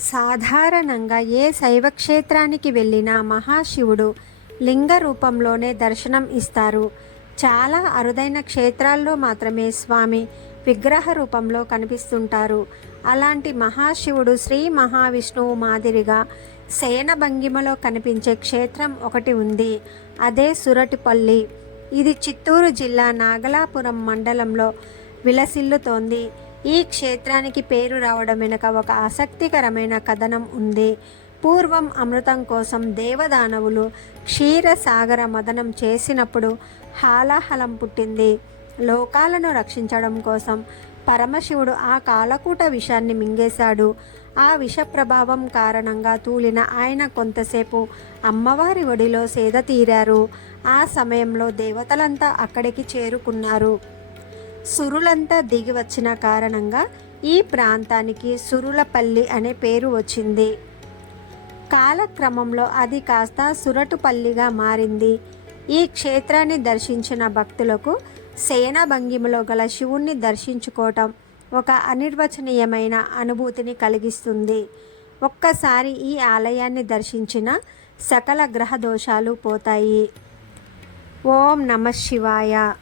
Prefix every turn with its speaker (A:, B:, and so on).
A: సాధారణంగా ఏ శైవ క్షేత్రానికి వెళ్ళినా మహాశివుడు లింగ రూపంలోనే దర్శనం ఇస్తారు. చాలా అరుదైన క్షేత్రాల్లో మాత్రమే స్వామి విగ్రహ రూపంలో కనిపిస్తుంటారు. అలాంటి మహాశివుడు శ్రీ మహావిష్ణువు మాదిరిగా శయన భంగిమలో కనిపించే క్షేత్రం ఒకటి ఉంది. అదే సురటిపల్లి. ఇది చిత్తూరు జిల్లా నాగలాపురం మండలంలో విలసిల్లుతోంది. ఈ క్షేత్రానికి పేరు రావడం వెనుక ఒక ఆసక్తికరమైన కథనం ఉంది. పూర్వం అమృతం కోసం దేవదానవులు క్షీరసాగర మదనం చేసినప్పుడు హాలాహలం పుట్టింది. లోకాలను రక్షించడం కోసం పరమశివుడు ఆ కాలకూట విషాన్ని మింగేశాడు. ఆ విష ప్రభావం కారణంగా తూలిన ఆయన కొంతసేపు అమ్మవారి ఒడిలో సేద తీరారు. ఆ సమయంలో దేవతలంతా అక్కడికి చేరుకున్నారు. సురులంతా దిగి వచ్చిన కారణంగా ఈ ప్రాంతానికి సురులపల్లి అనే పేరు వచ్చింది. కాలక్రమంలో అది కాస్త సురటుపల్లిగా మారింది. ఈ క్షేత్రాన్ని దర్శించిన భక్తులకు సేన భంగిమలో గల శివుణ్ణి దర్శించుకోవటం ఒక అనిర్వచనీయమైన అనుభూతిని కలిగిస్తుంది. ఒక్కసారి ఈ ఆలయాన్ని దర్శించిన సకల గ్రహ దోషాలు పోతాయి. ఓం నమ శివాయ.